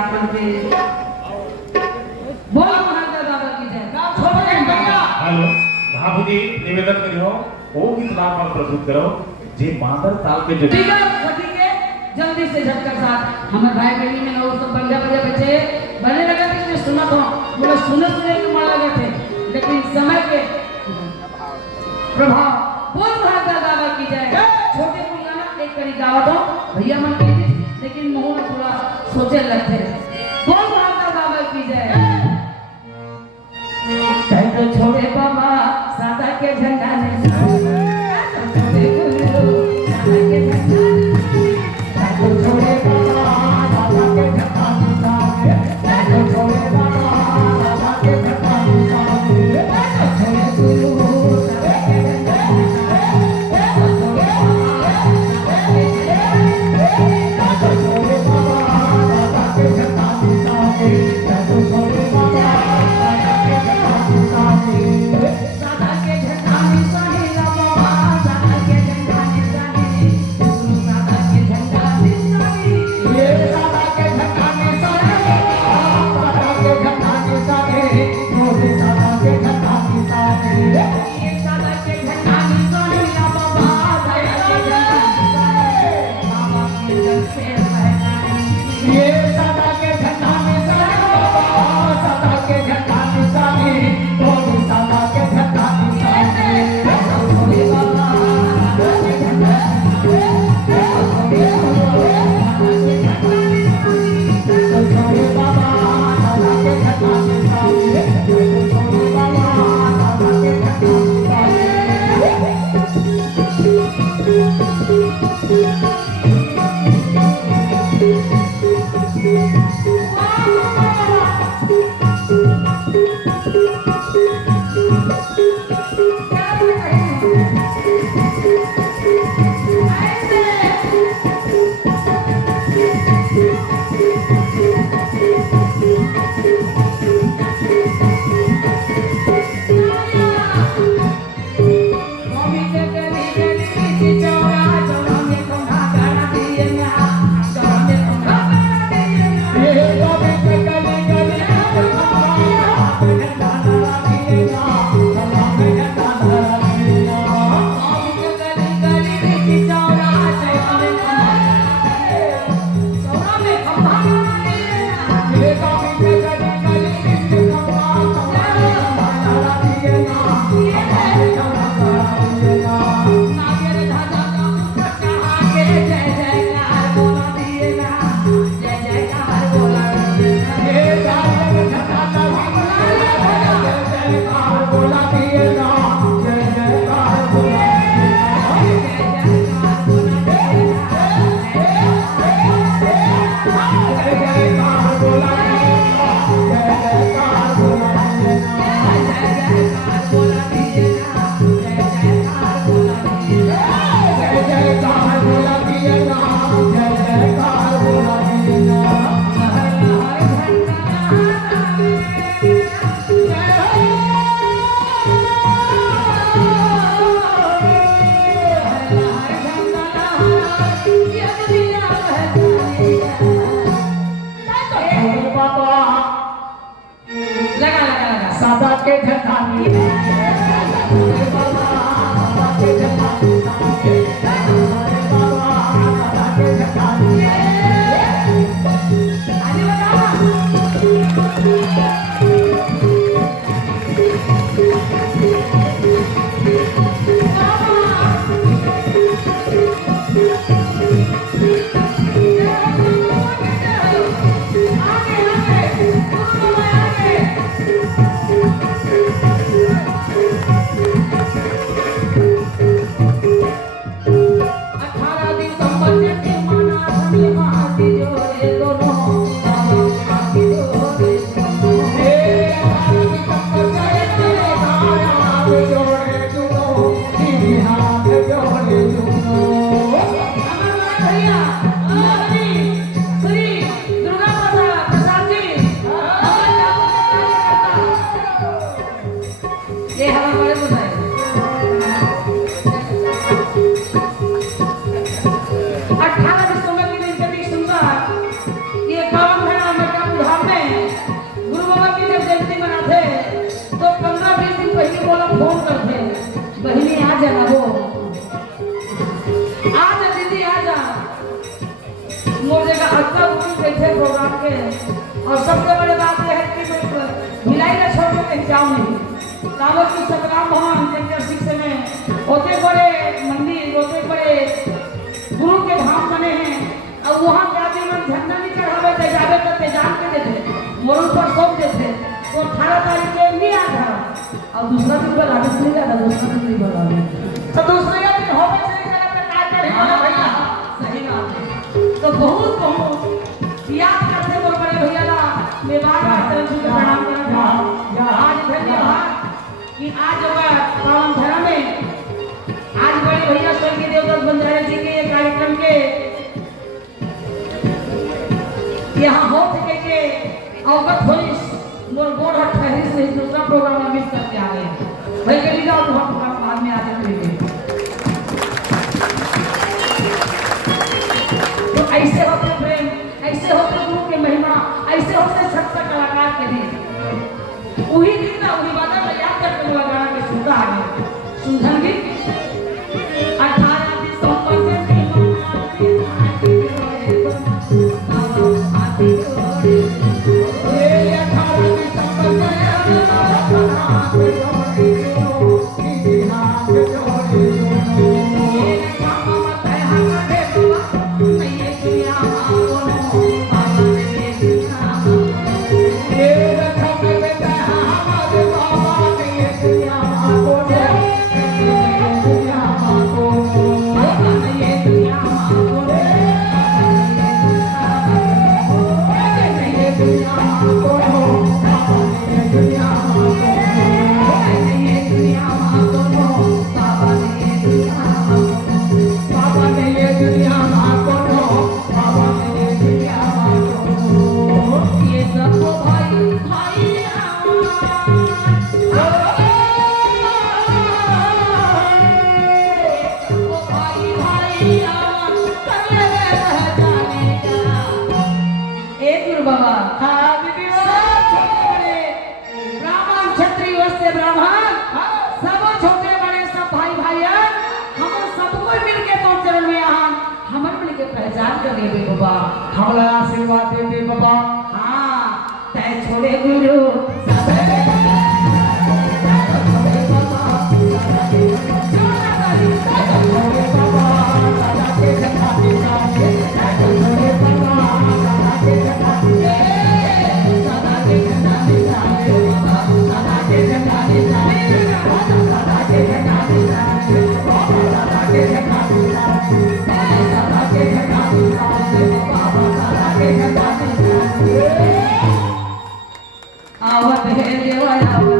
आपन के बोल महाराज बाबा की जय छोटे हेलो महाबुदी निवेदन करियो ओ गीत नाम पर प्रस्तुत करो जे मादर ताल के जो ठीक है ठीक है जल्दी से झटका साथ हमारे भाई बहनी में लोग सब बढ़िया बढ़िया बच्चे बने लगे थे जो सुना तो बोले सुने के मन लगे थे लेकिन समय के प्रभाव बोल महाराज बाबा की जय छोटे को गाना एक करी गावा दो भैया मन के लेकिन मुंह में थोड़ा सोचे लगते बोल महाराज बाबा की जय तो छोड़े बाबा सादा के झंडा ने छोड़े गुरु सादा के झंडा तो छोड़े बाबा सादा के झंडा तो छोड़े बाबा सादा के झंडा तो छोड़े गुरु सादा के झंडा तो छोड़े बाबा तो छोड़े बाबा सादा के झंडा तो छोड़े बाबा सादा के झंडा निशानी बाबा सादा के झंडा निशानी सादा के झंडा निशानी ये सादा के झंडा निशानी सादा के झंडा निशानी मोदी सादा के झंडा निशानी ये सादा के झंडा निशानी बाबा सादा के झंडा निशानी बाबा के जल से बहनाई ये सादा के झंडा निशानी बाबा सादा के झंडा निशानी मोदी सादा के झंडा निशानी छोड़े बाबा सादा के झंडा छोड़े बाबा सादा के झंडा निशानी छोड़े बाबा सादा के सादा के झंडा छोड़े बाबा सादा के झंडा छोड़े बाबा सादा के झंडा आगे भैया लोग मिल बैठे प्रोग्राम के और सबसे बड़ी बात यह है कि भिलाई न छोड़ने के जाऊँ नहीं कावड़ की सतराम भवन सेक्टर 6 में होते बड़े मंदिर होते बड़े गुरु के धाम बने हैं और वहाँ जाते मन झंडा नहीं चढ़ावे थे जावे तो तेजान के देते मोरू पर सौंप देते तो 18 तारीख के नहीं आ रहा और दूसरा दिन पर आदेश नहीं जाता दूसरा दिन नहीं बोला तो दूसरे दिन हो गए चले जाना तो काय करे भैया सही बात है तो बहुत याद करते बोल बड़े भैया ना मैं बार-बार चरण छू के प्रणाम करता हूं आज धन्यवाद कि आज पावन धरा में आज बड़े भैया स्वर्गीय देवदत्त बंजारे जी के ये कार्यक्रम के यहाँ हो सके के अवगत होइस मोर गोड़ हट ठहरिस नहीं दूसरा प्रोग्राम में मिस करके आ गए भाई के लिए जाओ तो हम प्रोग्राम बाद में आ जाएंगे तो ऐसे होते प्रेम ऐसे होते गुरु के महिमा ऐसे होते सच्चा कलाकार के दिन वही दिन ना वही बात में याद करके वो गाना के सुनता आ गए सुनधन गीत 18 दिसंबर से हमला आशीर्वाद दे बाबा हाँ तय छोड़े गुरु आवत है देवाया